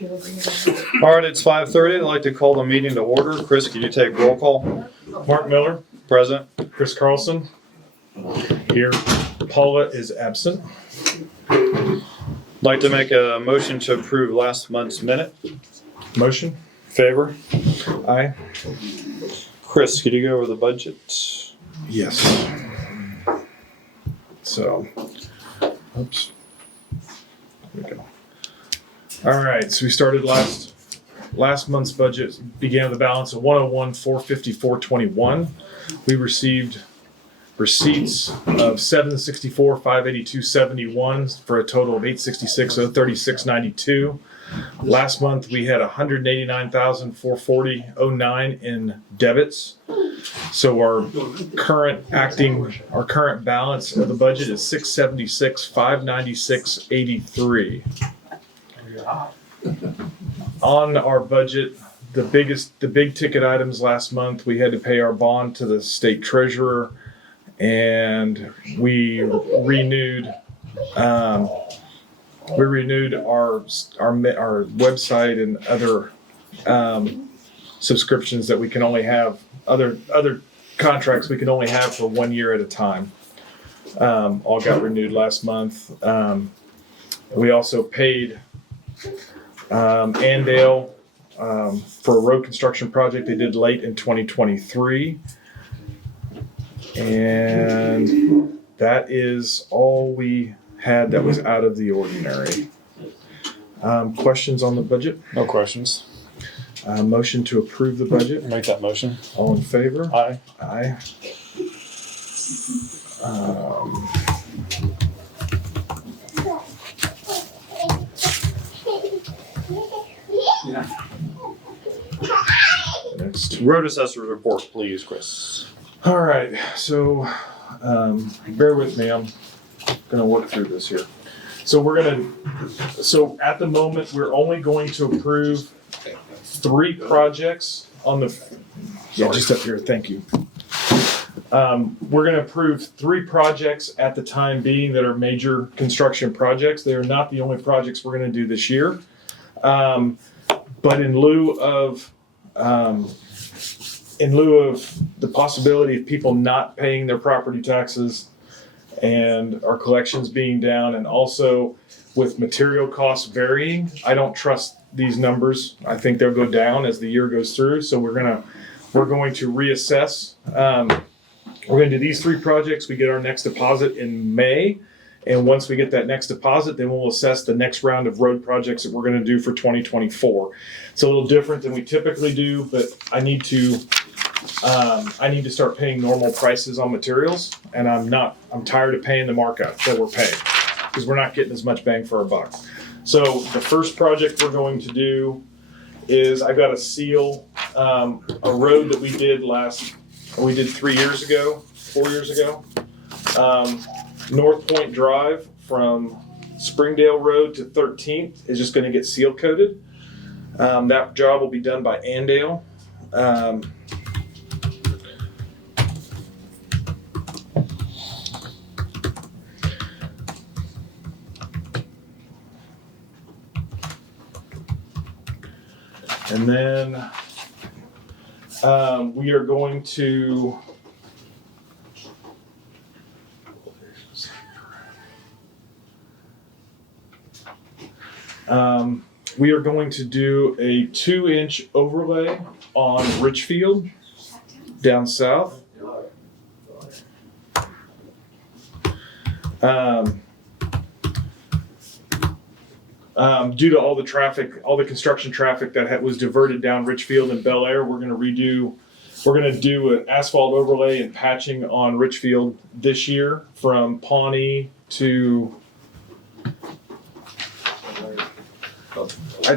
All right, it's 5:30. I'd like to call the meeting to order. Chris, can you take roll call? Mark Miller, Present. Chris Carlson, here. Paula is absent. I'd like to make a motion to approve last month's minute. Motion? Favor? Aye. Chris, could you go over the budget? Yes. So, oops. There we go. All right, so we started last month's budget began with a balance of 101,454.21. We received receipts of 764,582.71 for a total of 866,036.92. Last month we had 189,440.09 in debits. So our current balance of the budget is 676,596.83. On our budget, the big ticket items last month, we had to pay our bond to the state treasurer, and we renewed our website and other subscriptions that we can only have, other contracts we can only have for 1 year at a time. All got renewed last month. We also paid Andale for a road construction project they did late in 2023. And that is all we had that was out of the ordinary. Questions on the budget? No questions. Motion to approve the budget. Make that motion. All in favor? Aye. Aye. Next. Road assessor report, please, Chris. All right, so bear with me. I'm gonna work through this here. So at the moment, we're only going to approve 3 projects on the. Yeah, just up here. Thank you. We're gonna approve 3 projects at the time being that are major construction projects. They are not the only projects we're gonna do this year. But in lieu of the possibility of people not paying their property taxes and our collections being down, and also with material costs varying, I don't trust these numbers. I think they'll go down as the year goes through. So we're going to reassess. We're going to do these 3 projects. We get our next deposit in May. And once we get that next deposit, then we'll assess the next round of road projects that we're going to do for 2024. It's a little different than we typically do, but I need to start paying normal prices on materials, and I'm tired of paying the markup that we're paying because we're not getting as much bang for our buck. So the first project we're going to do is I got to seal a road that we did 4 years ago. North Point Drive from Springdale Road to 13th is just going to get seal coated. That job will be done by Andale. And then we are going to do a 2-inch overlay on Richfield down south. Due to all the construction traffic that was diverted down Richfield and Bel Air, we're going to do an asphalt overlay and patching on Richfield this year from Pawnee to. I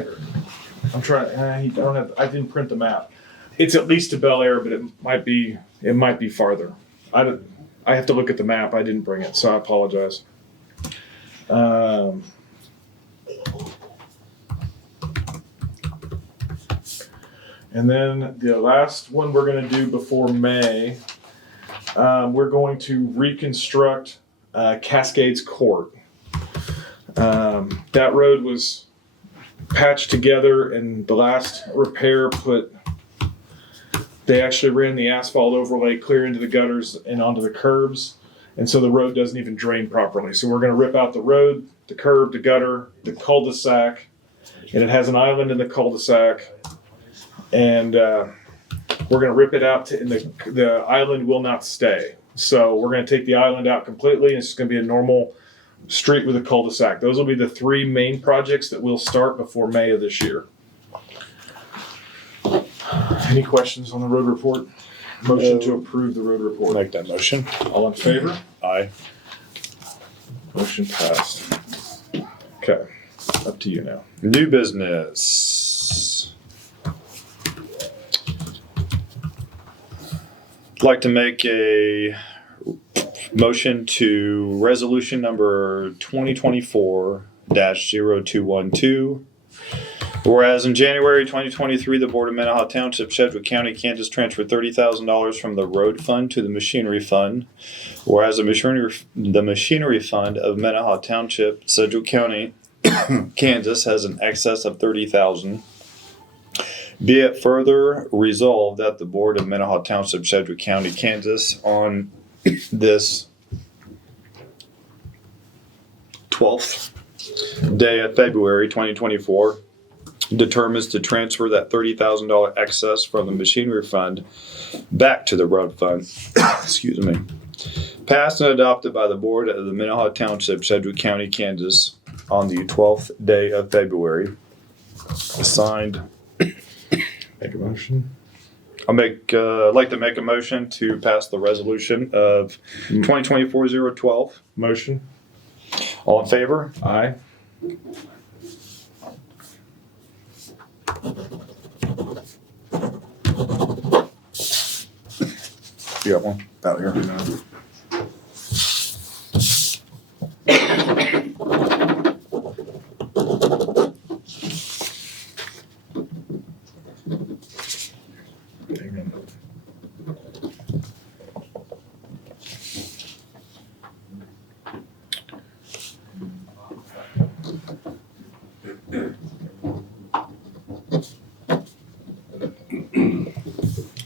didn't print the map. It's at least to Bel Air, but it might be farther. I have to look at the map. I didn't bring it, so I apologize. And then the last one we're going to do before May, we're going to reconstruct Cascades Court. That road was patched together, and the last repair they actually ran the asphalt overlay clear into the gutters and onto the curbs, and so the road doesn't even drain properly. So we're going to rip out the road, the curb, the gutter, the cul-de-sac, and it has an island in the cul-de-sac, and we're going to rip it out, and the island will not stay. So we're going to take the island out completely, and it's just going to be a normal street with a cul-de-sac. Those will be the three main projects that we'll start before May of this year. Any questions on the road report? Motion to approve the road report. Make that motion. All in favor? Aye. Motion passed. Okay, up to you now. New business. I'd like to make a motion to resolution number 2024-0212. Whereas in January 2023, the Board of Minnehaha Township, Sedgwick County, Kansas transferred $30,000 from the road fund to the machinery fund. Whereas the machinery fund of Minnehaha Township, Sedgwick County, Kansas has an excess of $30,000. Be it further resolved that the Board of Minnehaha Township, Sedgwick County, Kansas, on this 12th day of February 2024, determines to transfer that $30,000 excess from the machinery fund back to the road fund. Excuse me. Passed and adopted by the Board of the Minnehaha Township, Sedgwick County, Kansas, on the 12th day of February. Signed. Make a motion. I'd like to make a motion to pass the resolution of 2024-012. Motion. All in favor? Aye. You got one out here.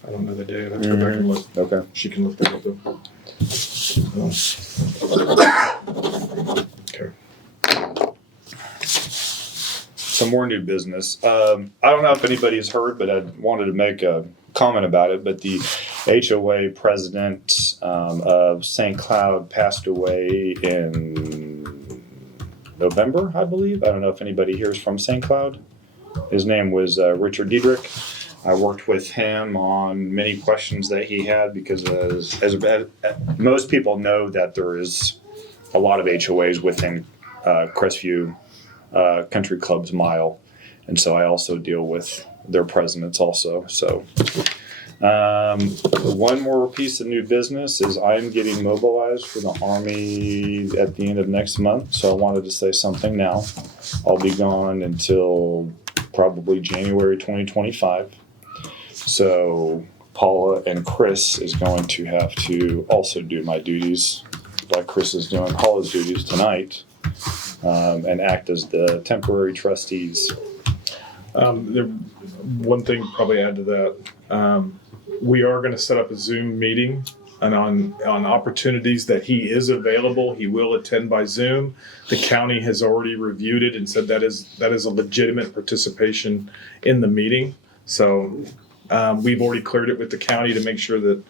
I don't know the day. I'd have to go back and look. Okay. She can look that up though. Okay. Some more new business. I don't know if anybody's heard, but I wanted to make a comment about it. But the HOA president of St. Cloud passed away in November, I believe. I don't know if anybody here is from St. Cloud. His name was Richard Diedrich. I worked with him on many questions that he had because as most people know that there is a lot of HOAs within Crestview Country Club's mile. And so I also deal with their presidents also. So one more piece of new business is I'm getting mobilized for the Army at the end of next month. So I wanted to say something now. I'll be gone until probably January 2025. So Paula and Chris is going to have to also do my duties, like Chris is doing Paula's duties tonight, and act as the temporary trustees. One thing probably add to that, we are going to set up a Zoom meeting, and on opportunities that he is available, he will attend by Zoom. The county has already reviewed it and said that is a legitimate participation in the meeting. So we've already cleared it with the county to make sure that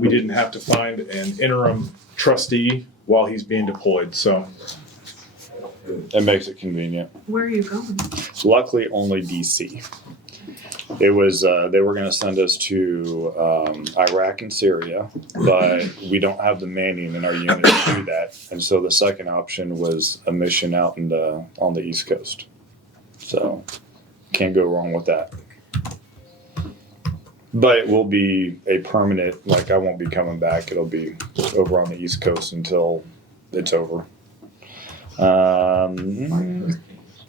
we didn't have to find an interim trustee while he's being deployed. So It makes it convenient. Where are you going? Luckily, only DC. It was they were going to send us to Iraq and Syria, but we don't have the manning in our unit to do that. And so the second option was a mission out on the East Coast. So can't go wrong with that. But it will be a permanent, like I won't be coming back. It'll be over on the East Coast until it's over.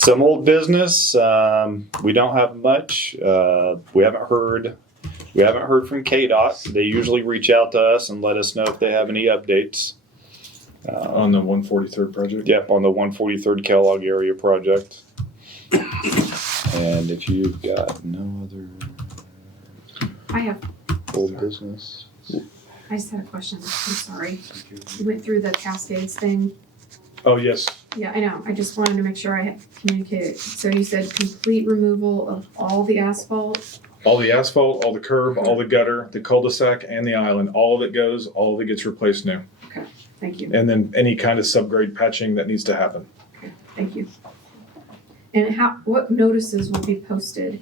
Some old business. We don't have much. We haven't heard from KDOT. They usually reach out to us and let us know if they have any updates. on the 143rd project. Yep, on the 143rd Kellogg area project. And if you've got no other I have, old business. I just had a question. I'm sorry. You went through the Cascades thing. Oh, yes. Yeah, I know. I just wanted to make sure I had communicated. So you said complete removal of all the asphalt? All the asphalt, all the curb, all the gutter, the cul-de-sac, and the island, all of it goes, all of it gets replaced new. Okay, thank you. And then any kind of subgrade patching that needs to happen. Okay, thank you. And what notices will be posted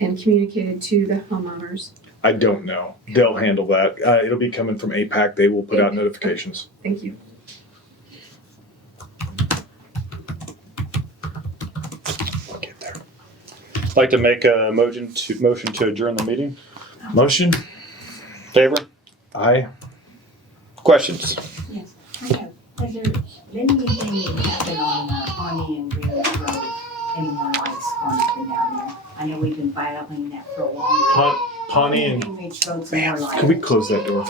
and communicated to the homeowners? I don't know. They'll handle that. It'll be coming from APAC. They will put out notifications. Thank you. I'll get there. I'd like to make a motion to adjourn the meeting. Motion? Favor? Aye. Questions? Yes, I have. Has there been anything that happened on Pawnee and Greenwich Road? Any more lights on up and down there? I know we've been battling that for a long time. Pawnee and, Greenwich Road, some more lights. can we close that door?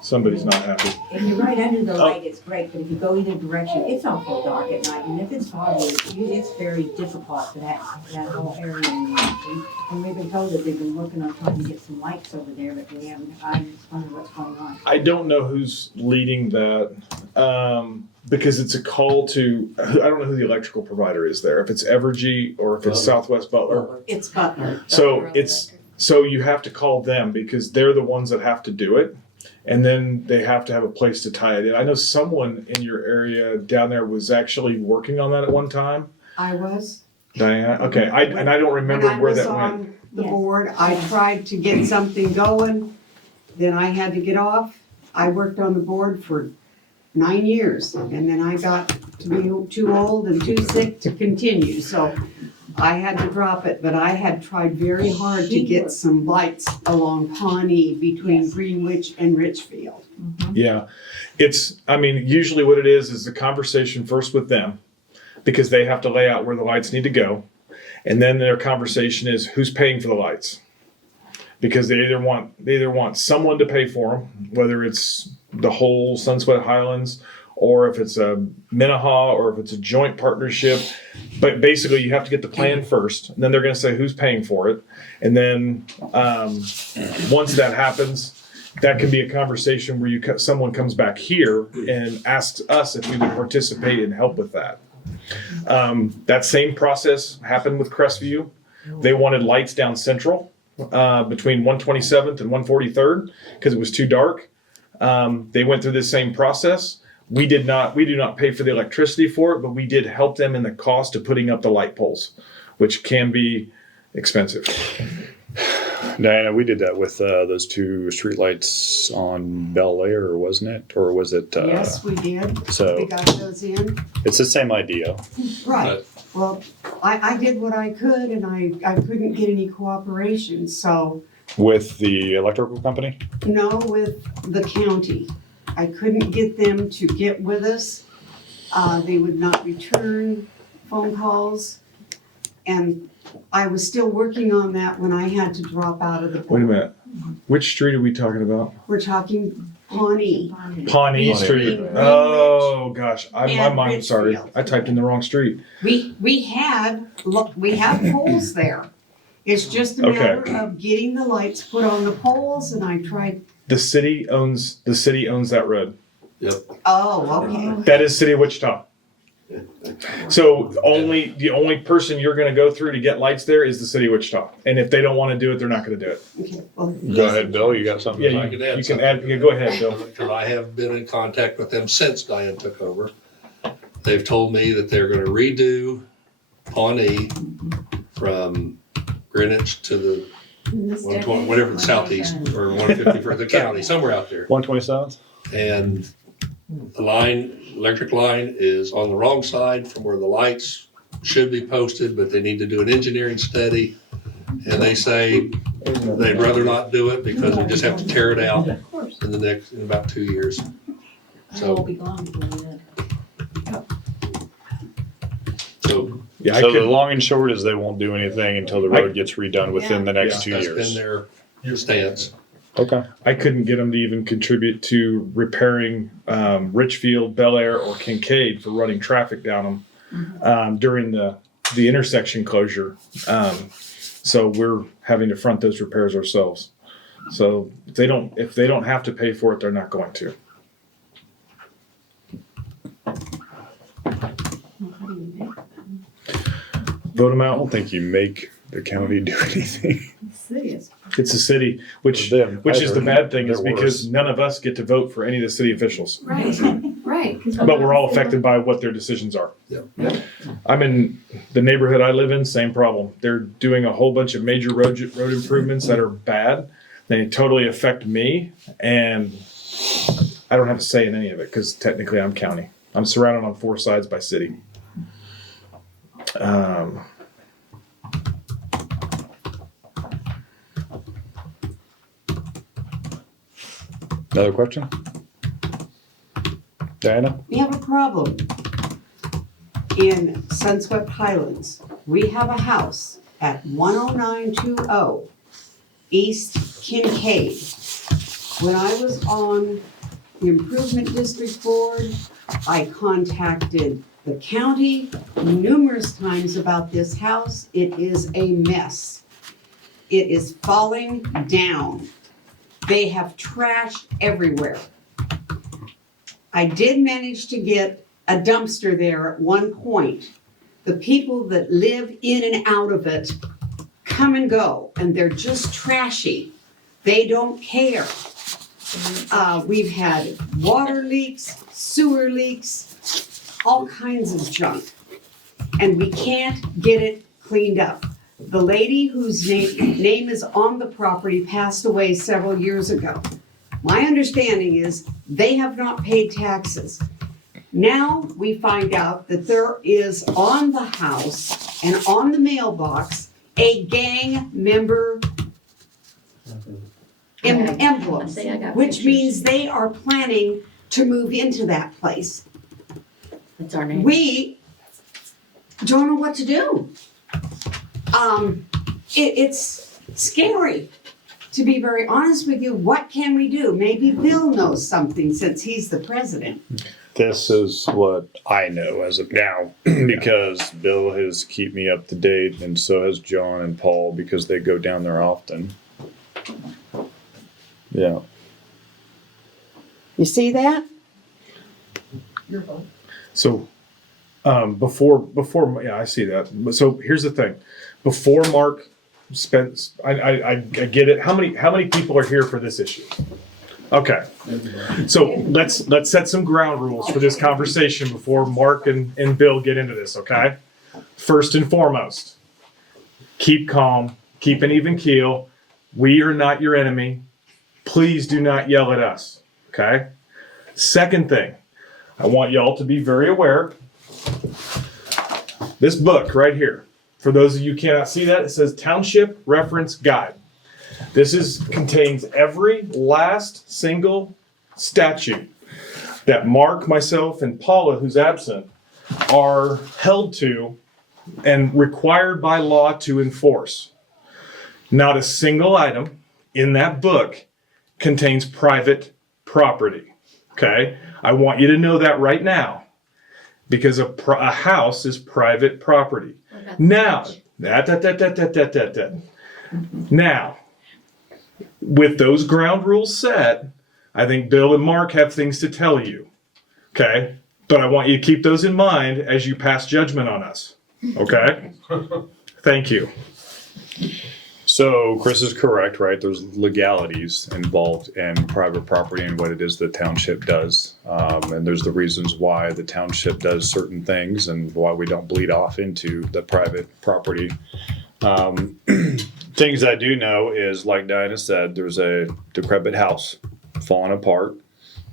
Somebody's not happy. If you're right under the light, it's great, but if you go either direction, it's awful dark at night, and if it's foggy, it's very difficult for that whole area. And we've been told that they've been working on trying to get some lights over there, but we haven't. I just wonder what's going on. I don't know who's leading that, because it's a call to, I don't know who the electrical provider is there, if it's Evergy or if it's Southwest Butler. It's Butler. So you have to call them because they're the ones that have to do it. And then they have to have a place to tie it in. I know someone in your area down there was actually working on that at one time. I was. Diana, okay, I don't remember where that When I was went. on the Yes. board, I tried to get something going, then I had to get off. I worked on the board for 9 years, and then I got to be too old and too sick to continue, so I had to drop it, but I had tried very hard to get some lights along Pawnee between Yes. Greenwich and Richfield. Yeah, usually what it is the conversation first with them, because they have to lay out where the lights need to go. And then their conversation is who's paying for the lights. Because they either want someone to pay for them, whether it's the whole Sunsweat Highlands, or if it's a Minnehaha, or if it's a joint partnership. But basically you have to get the plan first, and then they're gonna say who's paying for it. And then once that happens, that can be a conversation where someone comes back here and asks us if we would participate and help with that. That same process happened with Crestview. They wanted lights down Central between 127th and 143rd because it was too dark. They went through this same process. We do not pay for the electricity for it, but we did help them in the cost of putting up the light poles, which can be expensive. Diana, we did that with those two streetlights on Bel Air, wasn't it? Or was it? Yes, we did. We So got those in. it's the same idea. Right. Well, I did what I could, and I couldn't get any cooperation, so. With the electrical company? No, with the county. I couldn't get them to get with us. They would not return phone calls. And I was still working on that when I had to drop out of the Wait a board. minute. Which street are we talking about? We're talking Pawnee. Pawnee Street. Oh gosh, my And mind. Sorry, Richfield. I typed in the wrong street. We have poles there. It's just a Okay. matter of getting the lights put on the poles, and I tried. The city owns that road. Oh, okay. That is City of Wichita. So the only person you're going to go through to get lights there is the City of Wichita. And if they don't want to do it, they're not going to do it. Okay. Well, Go ahead, Bill. You got something? Yeah, I could add you can something. add. Yeah, go ahead, Bill. Because I have been in contact with them since Diane took over. They've told me that they're gonna redo Pawnee from Greenwich to the 120, whatever the southeast, or 150 for the county, somewhere out there. 127th? And the electric line is on the wrong side from where the lights should be posted, but they need to do an engineering study. And they say they'd rather not do it because we just have to tear it out Of course. in about 2 years. I will be gone before then. So Yeah, So the long and short is they won't do anything until the road I- gets redone within the next 2 that's years. been their stance. Okay. I couldn't get them to even contribute to repairing Richfield, Bel Air, or Kincaid for running traffic down them during the the intersection closure. So we're having to front those repairs ourselves. So if they don't have to pay for it, they're not going to. How do you make them? Vote them I out. don't think you make the county do anything. The city is. It's the city, which For them, is the bad thing is they're because worse. none of us get to vote for any of the city officials. Right, right. 'Cause But we're all affected by what their decisions are. Yeah. I'm in the neighborhood I live in, same problem. They're doing a whole bunch of major road improvements that are bad. They totally affect me, and I don't have a say in any of it because technically I'm county. I'm surrounded on 4 sides by city. Another question? Diana? We have a problem in Sunswept Highlands. We have a house at 10920 East Kincaid. When I was on the Improvement District Board, I contacted the county numerous times about this house. It is a mess. It is falling down. They have trash everywhere. I did manage to get a dumpster there at one point. The people that live in and out of it come and go, and they're just trashy. They don't care. We've had water leaks, sewer leaks, all kinds of junk, and we can't get it cleaned up. The lady whose name is on the property passed away several years ago. My understanding is they have not paid taxes. Now we find out that there is on the house and on the mailbox a gang member emblem, which means they are planning to move into that place. That's our name. We don't know what to do. It's scary, to be very honest with you. What can we do? Maybe Bill knows something since he's the president. This is what I know as of now, because Bill has kept me up to date, and so has John and Paul, because they go down there often. Yeah. You see that? So, before, yeah, I see that. So here's the thing. Before Mark spent, I get it. How many people are here for this issue? Okay. So let's set some ground rules for this conversation before Mark and Bill get into this, okay? First and foremost, keep calm, keep an even keel. We are not your enemy. Please do not yell at us, okay? Second thing, I want y'all to be very aware. This book right here, for those of you who cannot see that, it says Township Reference Guide. This contains every last single statute that Mark, myself, and Paula, who's absent, are held to and required by law to enforce. Not a single item in that book contains private property. Okay? I want you to know that right now, because a house is private property. Now, Now, with those ground rules set, I think Bill and Mark have things to tell you. Okay? But I want you to keep those in mind as you pass judgment on us. Okay? Thank you. So Chris is correct, right? There's legalities involved in private property and what it is the township does. And there's the reasons why the township does certain things and why we don't bleed off into the private property. Things I do know is, like Diana said, there's a decrepit house falling apart.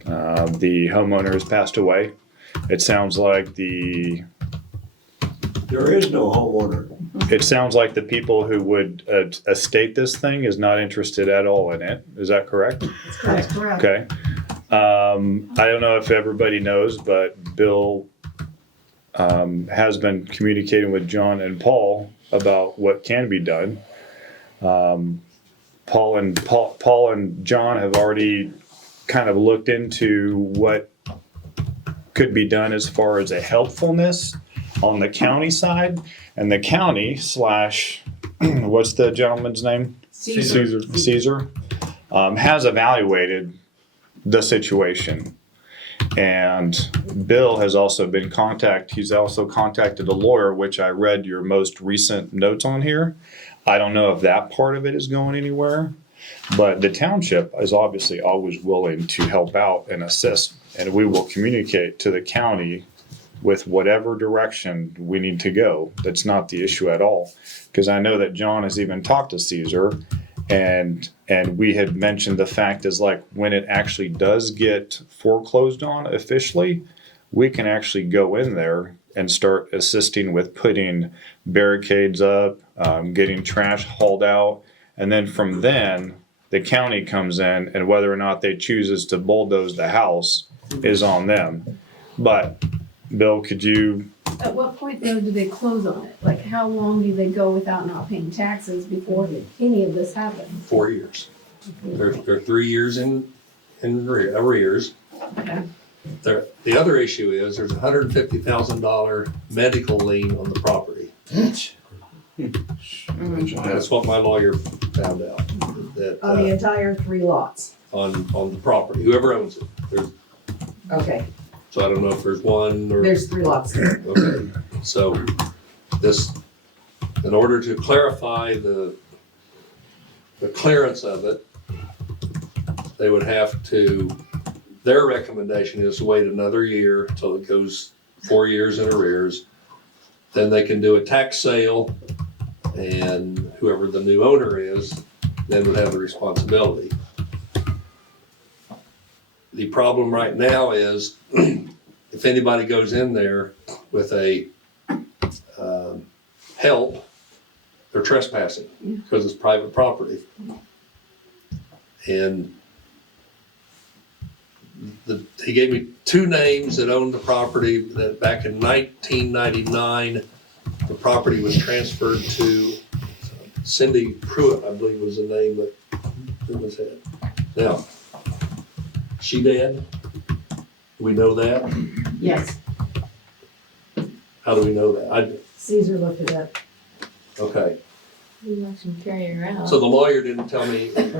The homeowner has passed away. It sounds like There is no homeowner. It sounds like the people who would estate this thing is not interested at all in it. Is that correct? That's correct. Okay. I don't know if everybody knows, but Bill has been communicating with John and Paul about what can be done. Paul and John have already kind of looked into what could be done as far as a helpfulness on the county side, and the county slash, what's the gentleman's name? Caesar, has evaluated the situation. And Bill has also been he's also contacted a lawyer, which I read your most recent notes on here. I don't know if that part of it is going anywhere, but the township is obviously always willing to help out and assist, and we will communicate to the county with whatever direction we need to go. That's not the issue at all. Because I know that John has even talked to Caesar, and we had mentioned the fact is like when it actually does get foreclosed on officially, we can actually go in there and start assisting with putting barricades up, getting trash hauled out, and then from then the county comes in, and whether or not they chooses to bulldoze the house is on them. But Bill, could you? At what point though do they close on it? Like how long do they go without not paying taxes before any of this happens? 4 years. They're 3 years in arrears. Okay. The other issue is there's a $150,000 medical lien on the property. That's what my lawyer found out. That, On the entire 3 lots. on the property, whoever owns it. Okay, So I don't know if there's one or. there's 3 lots there. Okay, so this, in order to clarify the clearance of it, they would have to, their recommendation is to wait another year until it goes 4 years in arrears. Then they can do a tax sale, and whoever the new owner is, then would have the responsibility. The problem right now is if anybody goes in there with a help, they're trespassing because it's private property. And he gave me 2 names that owned the property that back in 1999, the property was transferred to Cindy Pruitt, I believe was the name that was had. Now, she dead? Do we know that? Yes, How do we know that? Caesar looked it up. Okay, We let him carry her out. so the lawyer didn't tell me that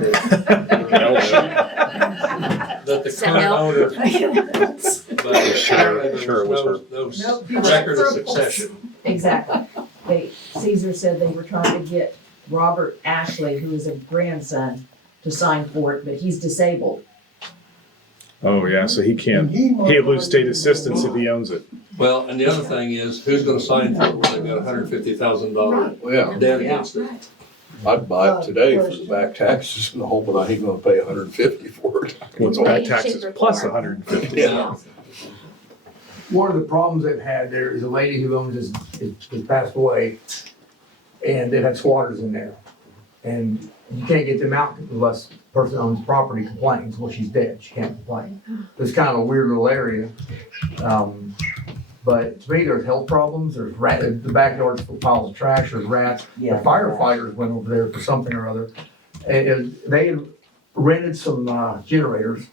the Send current out. owner, but Sure apparently it was her. there was no Nope. record of succession. Exactly. Caesar said they were trying to get Robert Ashley, who is a grandson, to sign for it, but he's disabled. Oh, yeah, so he can't lose state assistance if he owns it. Well, and the other thing is, who's gonna sign for it when they've got $150,000 Well, yeah, debt against it? I'd buy it today for the back taxes and hope that I ain't gonna pay $150 for it. What's back taxes plus 150. Yeah. One of the problems they've had there is a lady who owns this, has passed away, and they've had squatters in there. And you can't get them out unless the person owns the property complains. Well, she's dead, she can't complain. It's kind of a weird little area. But to me, there's health problems, there's the backyard's full of piles of trash, there's rats. The firefighters went over there for something or other. They had rented some generators,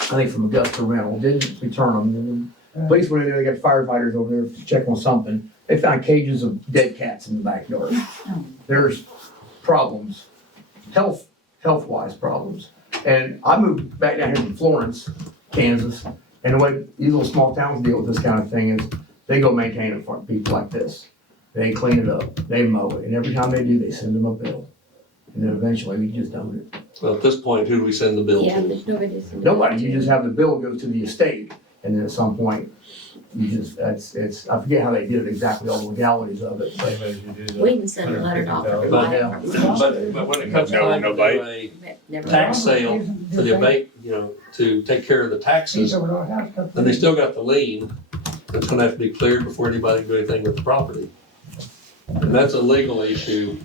I think from Augusta Rental, didn't return them. And the police went in there, they got firefighters over there to check on something. They found cages of dead cats in the backyard. There's problems, health-wise problems. And I moved back down here from Florence, Kansas, and the way these little small towns deal with this kind of thing is they go maintain it for people like this. They clean it up, they mow it, and every time they do, they send them a bill. And then eventually we just own it. Well, at this point, who do we send the bill Yeah, to? there's nobody. Nobody, you just have the bill go to the estate, and then at some point, you just, I forget how they did it exactly, all the legalities of it, but We can send a letter off. But when it comes No, time to no do bite. a Never tax sale for the abate, to take care of the taxes, then they still got the lien that's gonna have to be cleared before anybody can do anything with the property. And that's a legal issue.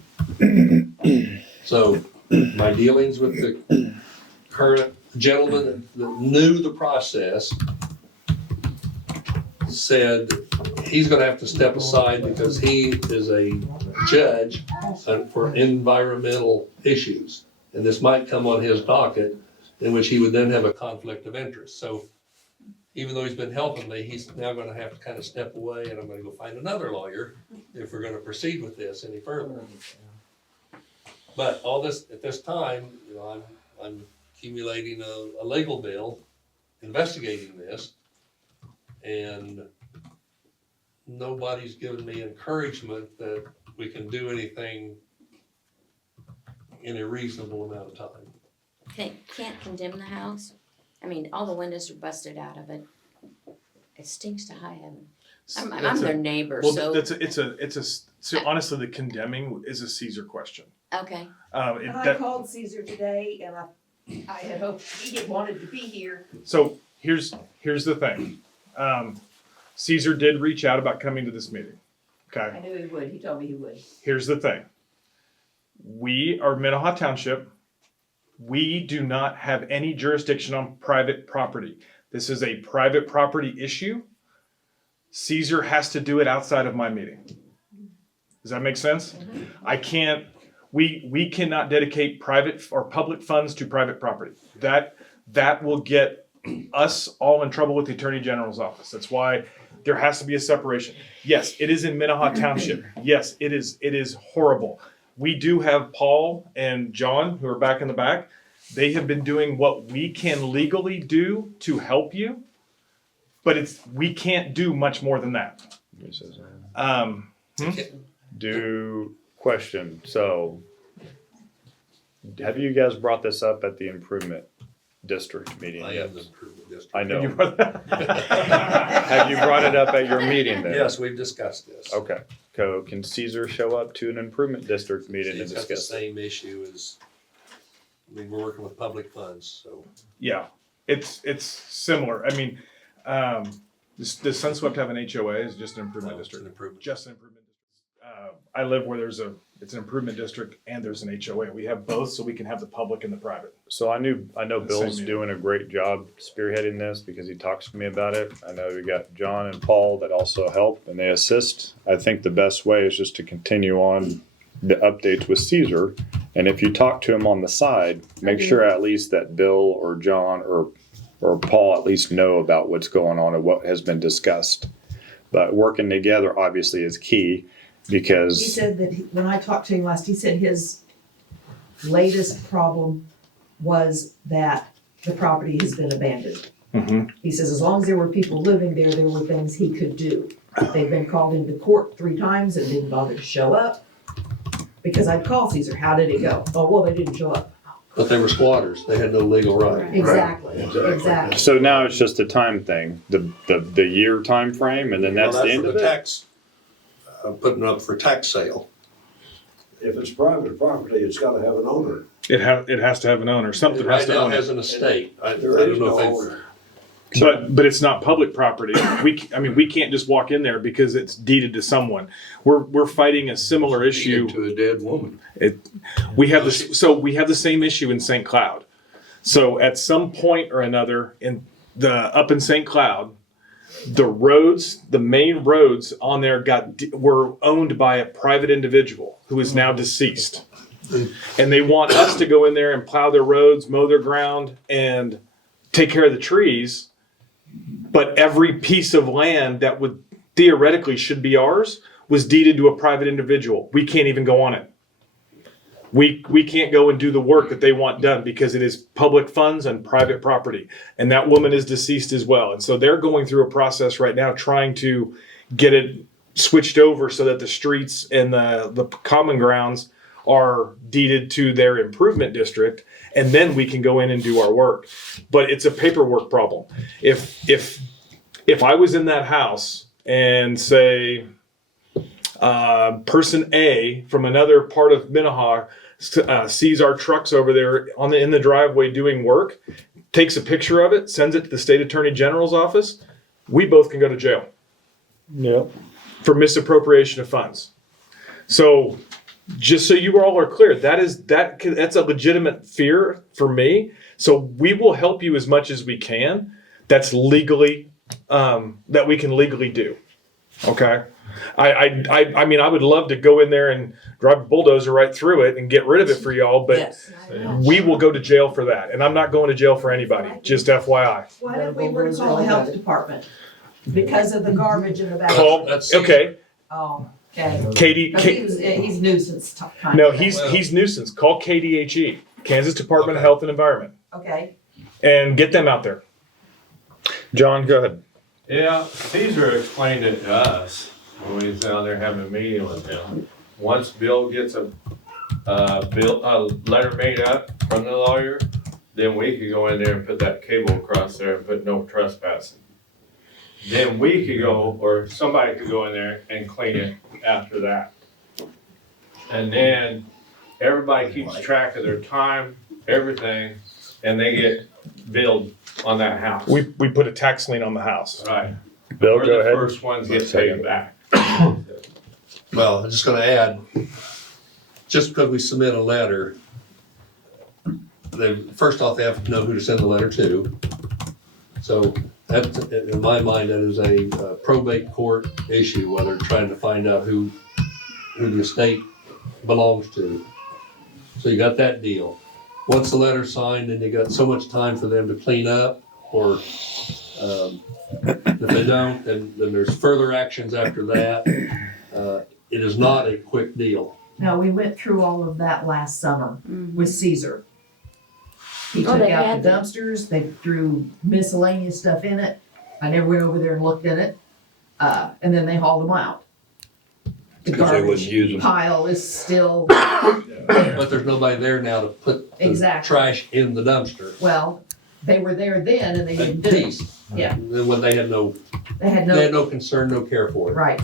So my dealings with the current gentleman that knew the process said he's gonna have to step aside because he is a judge for environmental issues. And this might come on his docket, in which he would then have a conflict of interest. So even though he's been helping me, he's now gonna have to kind of step away, and I'm gonna go find another lawyer if we're gonna proceed with this any further. But all this, at this time, you know, I'm accumulating a legal bill, investigating this, and nobody's given me encouragement that we can do anything in a reasonable amount of time. Can't condemn the house. I mean, all the windows are busted out of it. It stinks to high heaven. I'm their neighbor, Well, so. so honestly, the condemning is a Caesar question. Okay. And I called Caesar today and I had hoped he had wanted to be here. So here's the thing. Caesar did reach out about coming to this meeting. Okay. I knew he would. He told me he would. Here's the thing. We are Minnehaha Township. We do not have any jurisdiction on private property. This is a private property issue. Caesar has to do it outside of my meeting. Does that make sense? I can't, we cannot dedicate private or public funds to private property. That will get us all in trouble with the Attorney General's office. That's why there has to be a separation. Yes, it is in Minnehaha Township. Yes, it is horrible. We do have Paul and John, who are back in the back. They have been doing what we can legally do to help you, but we can't do much more than that. Question. So, have you guys brought this up at the improvement district meeting? I yet? am the improvement district. I know. You brought that- Have you brought it up at your meeting then? Yes, we've discussed this. Okay. So can Caesar show up to an improvement district meeting to He's got the discuss it? same issue as, I mean, we're working with public funds, so. Yeah, it's similar. I mean, does Sunswept have an HOA? Is it just an improvement No, it's district? an improvement. Just an improvement district. I live where it's an improvement district and there's an HOA. We have both so we can have the public and the private. So I know The Bill's same doing a great job spearheading this because he talks to me about it. I know we got John and Paul that also help and they assist. I think the best way is just to continue on the updates with Caesar. And if you talk to him on the side, make sure at least that Bill or John or Paul at least know about what's going on and what has been discussed. But working together obviously is key because He said that when I talked to him last, he said his latest problem was that the property has been abandoned. Mm-hmm. He says as long as there were people living there, there were things he could do. They've been called into court 3 times and didn't bother to show up. Because I'd call Caesar, how did it go? Oh, well, they didn't show up. But they were squatters. They had no legal right. Exactly. so now it's just a time thing, the year time frame, and then that's the end for of the it. tax, putting up for tax sale. If it's private property, it's gotta have an owner. It has to have an owner. Something has Right to now own it has it. an estate. I There don't is know no if owner. But it's not public property. We can't just walk in there because it's deeded to someone. We're fighting a similar issue. To a dead woman. We have the same issue in St. Cloud. So at some point or another up in St. Cloud, the main roads on there were owned by a private individual who is now deceased. And they want us to go in there and plow their roads, mow their ground, and take care of the trees. But every piece of land that would theoretically should be ours was deeded to a private individual. We can't even go on it. We can't go and do the work that they want done because it is public funds and private property. And that woman is deceased as well. And so they're going through a process right now trying to get it switched over so that the streets and the common grounds are deeded to their improvement district. And then we can go in and do our work. But it's a paperwork problem. If I was in that house and say, person A from another part of Minnehaha sees our trucks over there in the driveway doing work, takes a picture of it, sends it to the state attorney general's office, we both can go to jail. Yeah. For misappropriation of funds. So just so you all are clear, that's a legitimate fear for me. So we will help you as much as we can. That's legally that we can legally do. Okay. I mean, I would love to go in there and drive a bulldozer right through it and get rid of it for y'all, but Yes. we will go to jail for that. And I'm not going to jail for anybody, just FYI. What if we were to call the health department because of the garbage in the back? Call, okay, Oh, okay. Katie, But he's nuisance kind no, of thing. he's nuisance. Call KDHE, Kansas Department of Health and Environment, Okay. and get them out there. John, go ahead. Yeah, Caesar explained it to us when we was down there having a meeting with him. Once Bill gets a letter made up from the lawyer, then we could go in there and put that cable across there and put no trespassing. Then we could go, or somebody could go in there and clean it after that. And then everybody keeps track of their time, everything, and they get billed on that house. We put a tax lien on the house. Right. Bill, We're go the ahead. first ones get paid back. Well, I'm just gonna add, just because we submit a letter, first off, they have to know who to send the letter to. So that, in my mind, that is a probate court issue, whether trying to find out who the estate belongs to. So you got that deal. Once the letter's signed, then you got so much time for them to clean up, or if they don't, then there's further actions after that. It is not a quick deal. No, we went through all of that last summer with Caesar. He Oh, took they out had the that. dumpsters, they threw miscellaneous stuff in it. I never went over there and looked in it. And then they hauled them out. The 'Cause they wouldn't garbage use them. pile is still But there's nobody there now to put the Exactly. trash in the dumpster. well, they were there then and they didn't do it. Piece. Yeah. Then when they had no concern, no care for it. Right.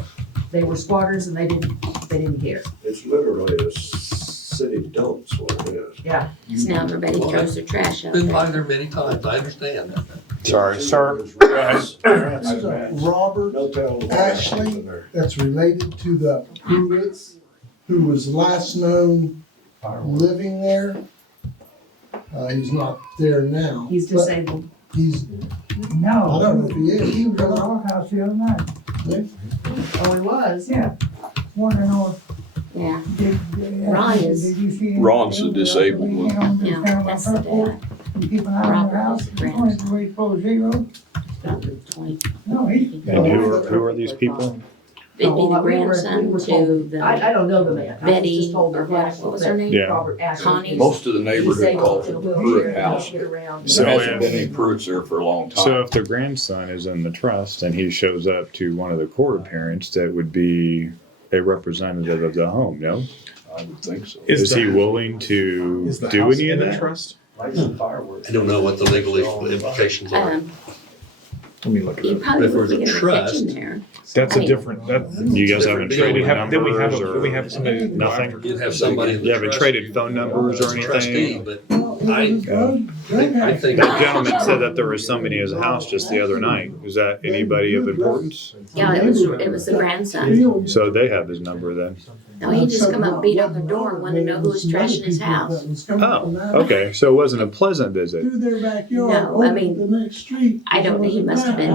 They were squatters and they didn't care. It's literally a city dump's what it is. Yeah. So now everybody throws their trash out Been there. by there many times, I understand. Sorry, sir. Rats, This is a rats, Robert no telling what Ashley. happens in there. that's related to the Pruitts, who was last known living there. He's not there now. He's but disabled. He's, No. I don't know if he is. He was at our house the other night. Oh, he was? Yeah. Wanted to know Yeah, if, Ron is- did you see any- Ron's the disabled one. yeah, that's the dad. And keep an eye on Robert their house, is the twenty grandson. three below zero. About the 20. No, he's. And who are these people? It'd be the Well, we were grandson told- to the I don't know the man. I was Betty, just told or the what was her name? Yeah. Robert Ashley. Connie. Most of the neighborhood Disabled calls in it a the wheelchair, Pruitt can't house. get around. So There hasn't if- been any Pruitts there for a long time. So if the grandson is in the trust and he shows up to one of the court appearances, that would be a representative of the home, no? I would think so. Is Is he the- willing to Is the do house any of in the that? trust? I don't know what the legal implications are. Let me look at You it. probably If there would was a get a trust- kitchen there. That's I a mean- different, that, You guys haven't Different deal. traded we have, then we have, numbers then we or have somebody. nothing? You'd have somebody in the You haven't trust. traded phone numbers or as a trustee, anything? but I think. That gentleman said that there was somebody in his house just the other night. Is that anybody of importance? Yeah, it was the grandson. So they have his number then. No, he just come up, beat on the door and wanted to know who was trashing his house. Oh, okay. So it wasn't a pleasant visit. through their backyard, No, I over mean, the next street. I don't know, he must have been,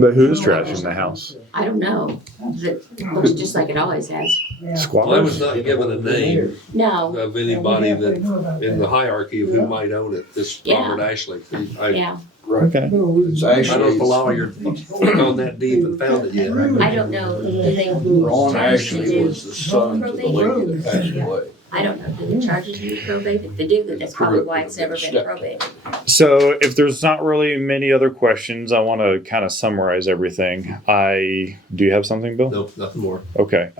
But who's trashing the house? I don't know, that looks just like it always has. I was Squatters? not given a name No, of anybody that, in the hierarchy of who might own it, this Yeah. Robert Ashley. I yeah, Okay. It's don't know if actually, the lawyer gone that deep and found it yet. I don't know, do they Ron charge to Ashley do, was the son to the lady that passed away. I don't know, do they charge to do probate? If they do, then that's probably why it's never been Step. probated. So if there's not really many other questions, I want to kind of summarize everything. Do you have something, Bill? Nope, nothing more. Okay.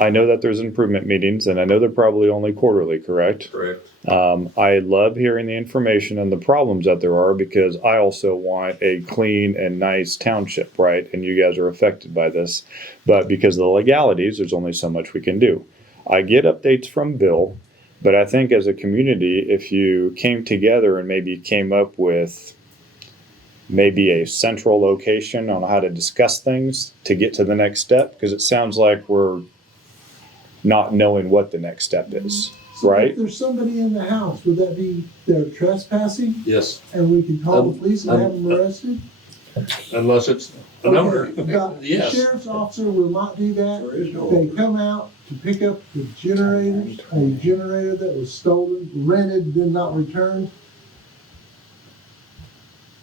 I know that there's improvement meetings, and I know they're probably only quarterly, correct? Correct. I love hearing the information and the problems that there are because I also want a clean and nice township, right? And you guys are affected by this. But because of the legalities, there's only so much we can do. I get updates from Bill, but I think as a community, if you came together and maybe came up with maybe a central location on how to discuss things to get to the next step, because it sounds like we're not knowing what the next step is. So Right. if there's somebody in the house, would that be they're trespassing? Yes. And we can call the police and have Um, them arrested? Unless it's an owner. The Yes. sheriff's officer will not do that. There is no. They come out to pick up the generators, a generator that was stolen, rented, then not returned.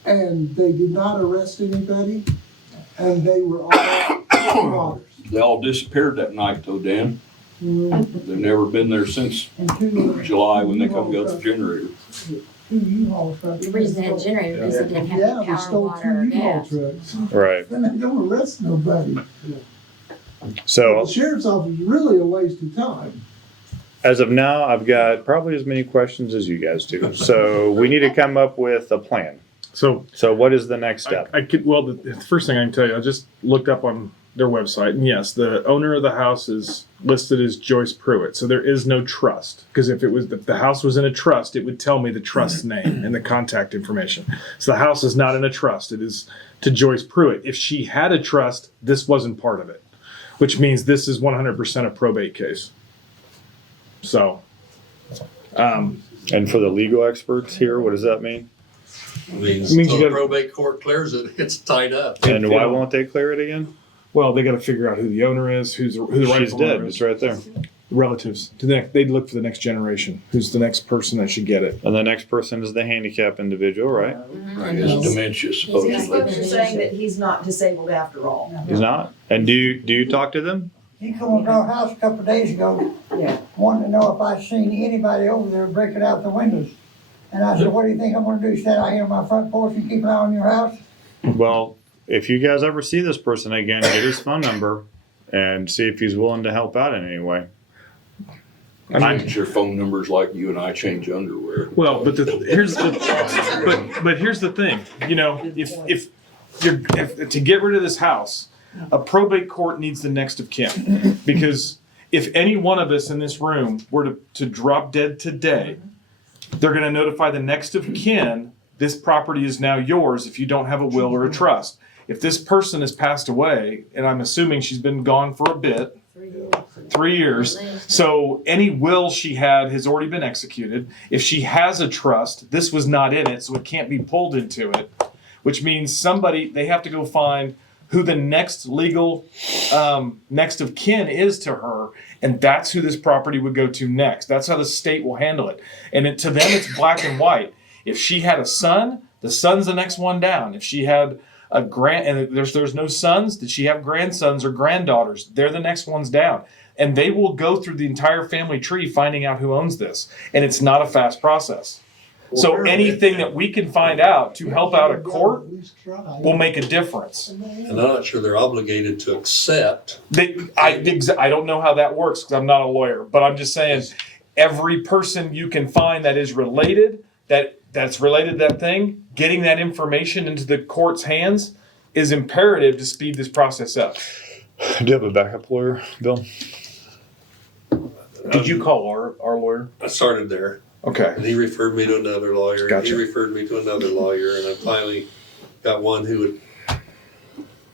And they did not arrest anybody, and they were all frauders. They all disappeared that night though, Dan. Mm, They've never been there since And two, July when they come get the generator. two U-Haul trucks. The reason they had generators is they didn't have Yeah, the they power, stole water, or two U-Haul gas. trucks, Right. and they don't arrest nobody. So The sheriff's office is really a waste of time. as of now, I've got probably as many questions as you guys do. So we need to come up with a plan. So So what is the next step? I could, well, the first thing I can tell you, I just looked up on their website, and yes, the owner of the house is listed as Joyce Pruitt. So there is no trust, because if the house was in a trust, it would tell me the trust's name and the contact information. So the house is not in a trust; it is to Joyce Pruitt. If she had a trust, this wasn't part of it, which means this is 100% a probate case. So, And for the legal experts here, what does that mean? Means It means until you the gotta- probate court clears it, it's tied up. And why won't they clear it again? well, they got to figure out who the owner is, who the She's rightful dead. owner is. It's right there. Relatives. They'd look for the next generation. Who's the next person that should get it? And the next person is the handicapped individual, right? Right, it's dementia These supposedly. folks are saying that he's not disabled after all. He's not. And do you talk to them? He come over to our house a couple of days ago, Yeah. wanting to know if I seen anybody over there breaking out the windows. And I said, what do you think I'm gonna do, stand out here on my front porch and keep an eye on your house? Well, if you guys ever see this person again, get his phone number and see if he's willing to help out in any way. Change your phone numbers like you and I change underwear. Well, but here's the thing. You know, if to get rid of this house, a probate court needs the next of kin, because if any one of us in this room were to drop dead today, they're going to notify the next of kin. This property is now yours if you don't have a will or a trust. If this person has passed away, and I'm assuming she's been gone for a bit, 3 years. So any will she had has already been executed. If she has a trust, this was not in it, so it can't be pulled into it, which means they have to go find who the next legal next of kin is to her, and that's who this property would go to next. That's how the state will handle it. And to them, it's black and white. If she had a son, the son's the next one down. If she had a and there's no sons, did she have grandsons or granddaughters? They're the next ones down. And they will go through the entire family tree finding out who owns this. And it's not a fast process. So anything that we can find out to help out a court will make a difference. And I'm not sure they're obligated to accept. I don't know how that works because I'm not a lawyer, but I'm just saying every person you can find that is related, that's related to that thing, getting that information into the court's hands is imperative to speed this process up. Do you have a backup lawyer, Bill? Did you call our lawyer? I started there. Okay. And he referred me to another lawyer. Gotcha. He referred me to another lawyer, and I finally got one who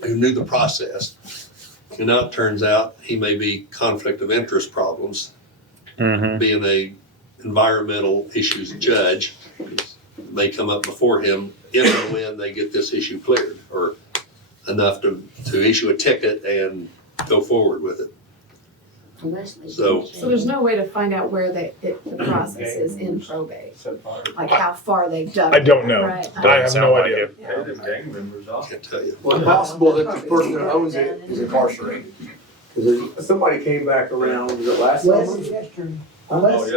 knew the process. And now it turns out he may be conflict of interest problems, being a environmental issues judge. May come up before him if and when they get this issue cleared, or enough to issue a ticket and go forward with it. So there's no way to find out where the process is in probate, like how far they've dug. I don't know. Right. I have no idea. I can't tell you. Well, it's possible that the person that owns it is incarcerated. Because somebody came back around, was it last summer? Wesley,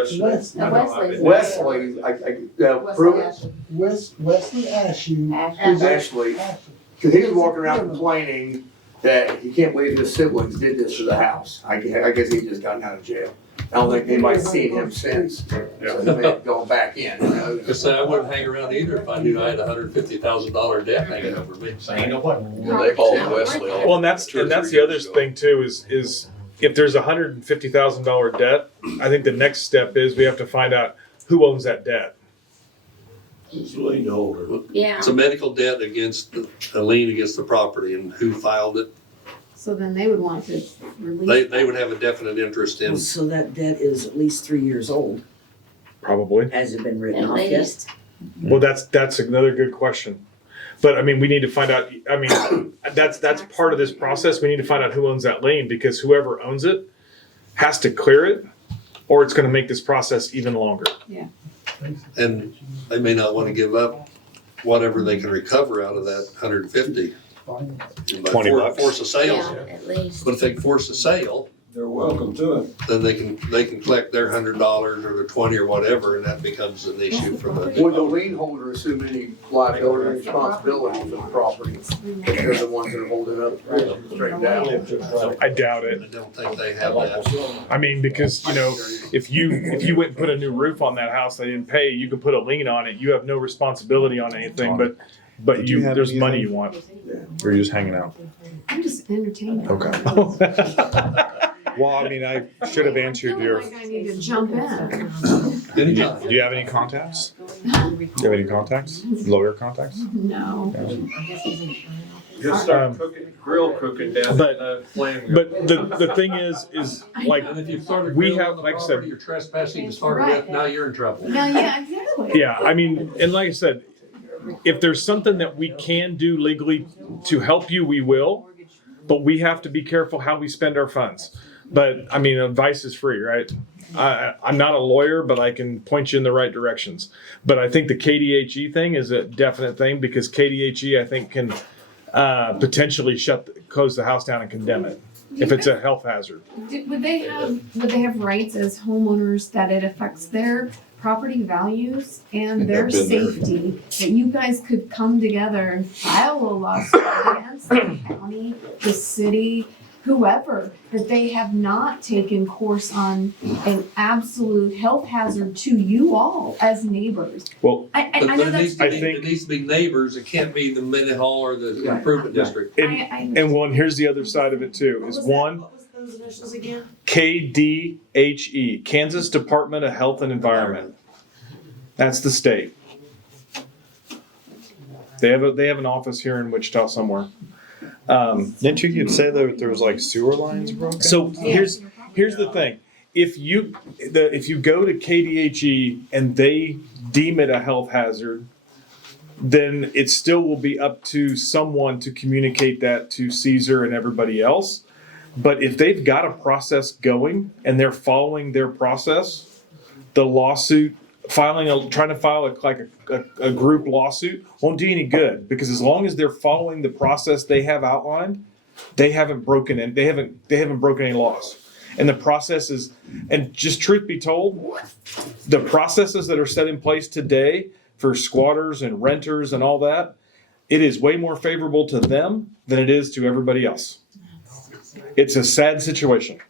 Wesley Ashew. Ashley, because he was walking around complaining that he can't believe his siblings did this to the house. I guess he just gotten out of jail. I don't think anybody's seen him since, so he may have gone back in. I wouldn't hang around either if I knew I had $150,000 debt hanging over me. They call Wesley. Well, and that's the other thing too is if there's $150,000 debt, I think the next step is we have to find out who owns that debt. It's a lien holder. Yeah. It's a medical debt against a lien against the property, and who filed it. So then they would want to release. They would have a definite interest in. So that debt is at least 3 years old. Probably. Has it been written At off yet? least. Well, that's another good question. But I mean, we need to find out, I mean, that's part of this process. We need to find out who owns that lane, because whoever owns it has to clear it, or it's gonna make this process even longer. And they may not wanna give up whatever they can recover out of that 150. $20. Force a sale. Yeah, at least. But if they force a sale, They're welcome to it. then they can collect their $100 or their 20 or whatever, and that becomes an issue for the. Would the lien holder assume any liability or responsibility for the property? If they're the ones that are holding up straight down? I doubt it. I don't think they have that. I mean, because, you know, if you went and put a new roof on that house, they didn't pay, you can put a lien on it. You have no responsibility on anything, but Did you have there's anything? money you want. Or you're just hanging out? I'm just entertained. Okay. Well, I mean, I should have answered your. I need to jump in. Do you have any contacts? Do you have any contacts? Lawyer contacts? No. Just start cooking, grill cooking down in the flame. But the thing is like, And if you started we grilling have, on the like I said, property, you're trespassing to start with, now you're in trouble. No, yeah, exactly. yeah, I mean, and like I said, if there's something that we can do legally to help you, we will, but we have to be careful how we spend our funds. But I mean, advice is free, right? I'm not a lawyer, but I can point you in the right directions. But I think the KDHE thing is a definite thing, because KDHE, I think, can potentially close the house down and condemn it if it's a health hazard. Would they have rights as homeowners that it affects their property values and their I've been there. safety, that you guys could come together and file a lawsuit against the county, the city, whoever, that they have not taken course on an absolute health hazard to you all as neighbors? Well, I But know it that's. needs to be, it needs to be neighbors, it can't be the Minute Hall or the improvement district. and here's the other side of it too, is one, What was those initials again? KDHE, Kansas Department of Health and Environment. That's the state. They have an office here in Wichita somewhere. Didn't you say that there was like sewer lines broken? So here's the thing. If you go to KDHE and they deem it a health hazard, then it still will be up to someone to communicate that to Caesar and everybody else. But if they've got a process going and they're following their process, the lawsuit trying to file a group lawsuit won't do any good, because as long as they're following the process they have outlined, they haven't broken any laws. And the process is, and just truth be told, the processes that are set in place today for squatters and renters and all that, it is way more favorable to them than it is to everybody else. It's a sad situation.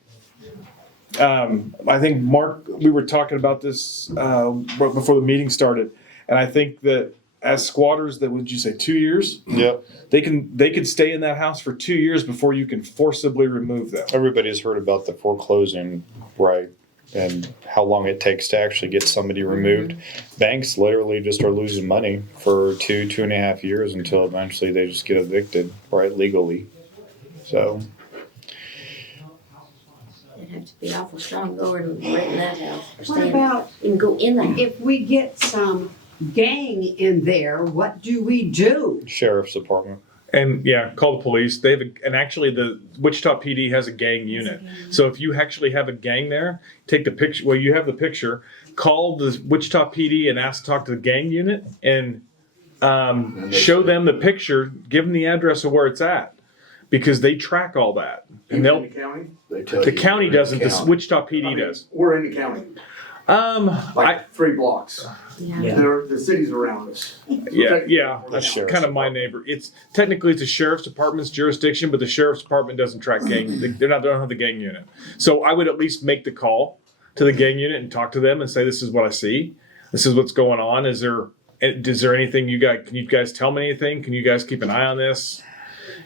I think, Mark, we were talking about this right before the meeting started, and I think that as squatters, that would you say 2 years? Yep. They could stay in that house for 2 years before you can forcibly remove them. Everybody's heard about the foreclosing, right? And how long it takes to actually get somebody removed. Banks literally just are losing money for 2.5 years until eventually they just get evicted, right, legally. So. It'd have to be awful strong to go over and rent that house or What stay about and go in that. if we get some gang in there, what do we do? Sheriff's Department. And yeah, call the police. They have and actually the Wichita PD has a gang unit. So if you actually have a gang there, take the picture. Well, you have the picture. Call the Wichita PD and ask to talk to the gang unit and show them the picture. Give them the address of where it's at, because they track all that. And In the county? the county doesn't. The Wichita PD does. We're in the county, like 3 blocks. Yeah. The city's around us. Yeah, that's sheriff's kind of my neighbor. It's technically the sheriff's department's jurisdiction, but the sheriff's department doesn't track gang. They don't have the gang unit. So I would at least make the call to the gang unit and talk to them and say, "This is what I see. This is what's going on. Is there anything you guys? Can you guys tell me anything? Can you guys keep an eye on this?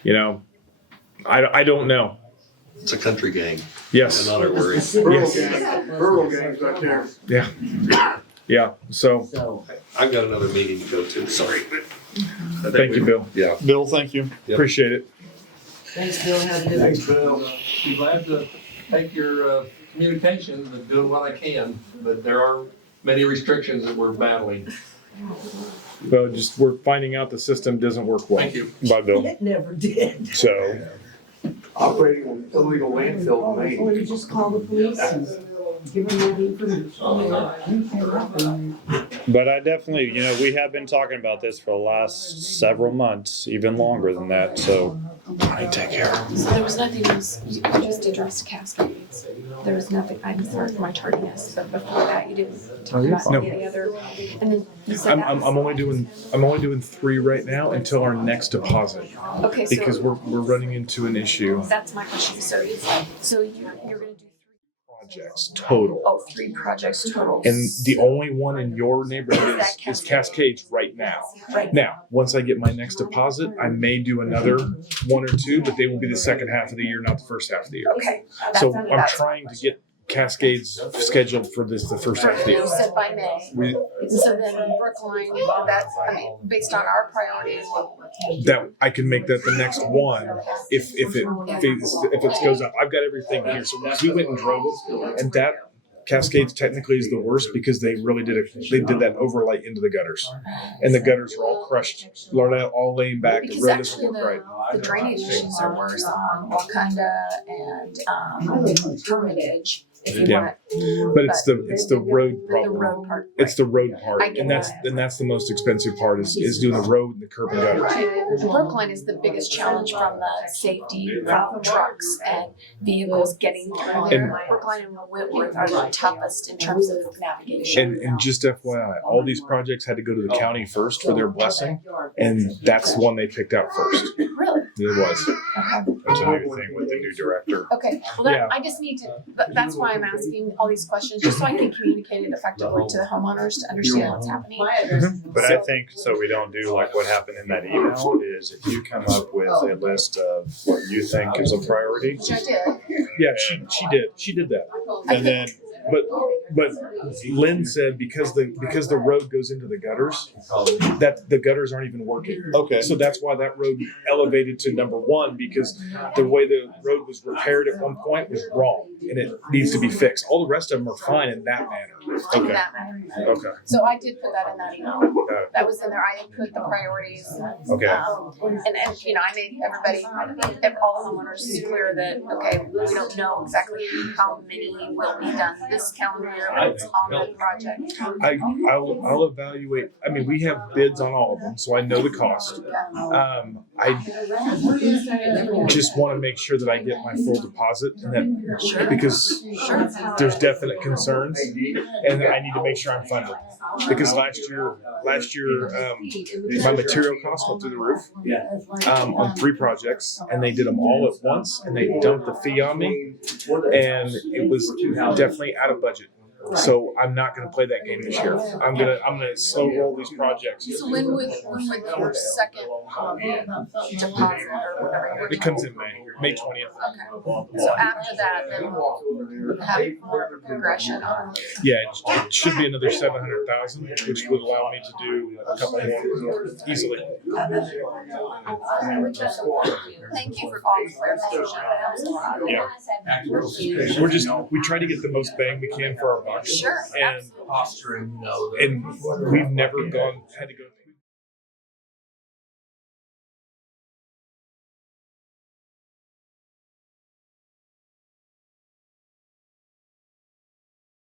You know, I don't know. It's a country gang. Yes. And not our worry. Rural gangs right there. Yeah. Yeah. So I've got another meeting to go to, sorry. But thank you, Bill. Yeah. Bill, thank you. Yep. Appreciate it. Thanks, Bill, how do you do? Thanks, Bill. Be glad to take your communications and doing what I can, but there are many restrictions that we're battling. Well, just we're finding out the system doesn't work well. Thank you. Bye, Bill. It never did. So, Operating an illegal landfill in Or Maine. you just call the police and give them all the information. but I definitely, we have been talking about this for the last several months, even longer than that. So, I take care. So there was nothing else, you just addressed Cascades. There was nothing, I'm sorry for my tardiness, but before that, you didn't talk about No. any other, and then you said that I'm only doing 3 right now until our next deposit okay, because so we're running into an issue. that's my question, so you're gonna do Projects total. 3 projects total. And the only one in your neighborhood is Cascades right now. Right. Now, once I get my next deposit, I may do another 1 or 2, but they will be the second half of the year, not the first half of the year. Okay. So I'm trying to get Cascades scheduled for the first half of the year. You said by May. So then Brookline, based on our priorities, That I can make that the next one if it goes up. I've got everything here. So we went and drove them, and that Cascades technically is the worst because they really did that overlay into the gutters, and the gutters are all crushed, all laying back. The because road doesn't actually work right. the drainage issues are worse on Wakanda and Hermitage. If you Yeah. want, But it's the road the problem. road part. It's the road part, I get and that's the most expensive part is doing the road and the curb and gutters. Brookline is the biggest challenge from the safety from trucks and vehicles getting through there. Brookline and Whitworth are the toughest in terms of navigation. And just FYI, all these projects had to go to the county first for their blessing, and that's the one they picked out first. Really? It was. Okay. That's a new thing with the new director. Okay. Well, that, Yeah. I just need to. That's why I'm asking all these questions, just so I can communicate it effectively to the homeowners to understand what's happening. But I think so we don't do like what happened in that email is if you come up with a list of what you think is a priority, Which I did. Yeah, she did that. and then But Lynn said because the road goes into the gutters, that the gutters aren't even working. okay, So that's why that road elevated to number 1 because the way the road was repaired at one point was wrong and it needs to be fixed. All the rest of them are fine in that manner. In that manner. okay, So I did put that in that email. That was in there. I had put the priorities. okay. And I made everybody, all the homeowners clear that, okay, we don't know exactly how many will be done this calendar year, but it's on the project. I'll evaluate. I mean, we have bids on all of them, so I know the cost. I just want to make sure that I get my full deposit, and that because there's definite concerns, and I need to make sure I'm funded. Because last year, my material costs went through the roof on 3 projects, and they did them all at once, and they dumped the fee on me, and it was definitely out of budget. So I'm not going to play that game this year. I'm gonna slow roll these projects. So when would your second deposit or whatever? It comes in May 20th. Okay. So after that, then we'll have more of a progression on. Yeah, it should be another 700,000, which would allow me to do a couple more easily. Thank you for all the clarification. Yeah, we try to get the most bang we can for our buck. Sure, and absolutely. and we've never had to go.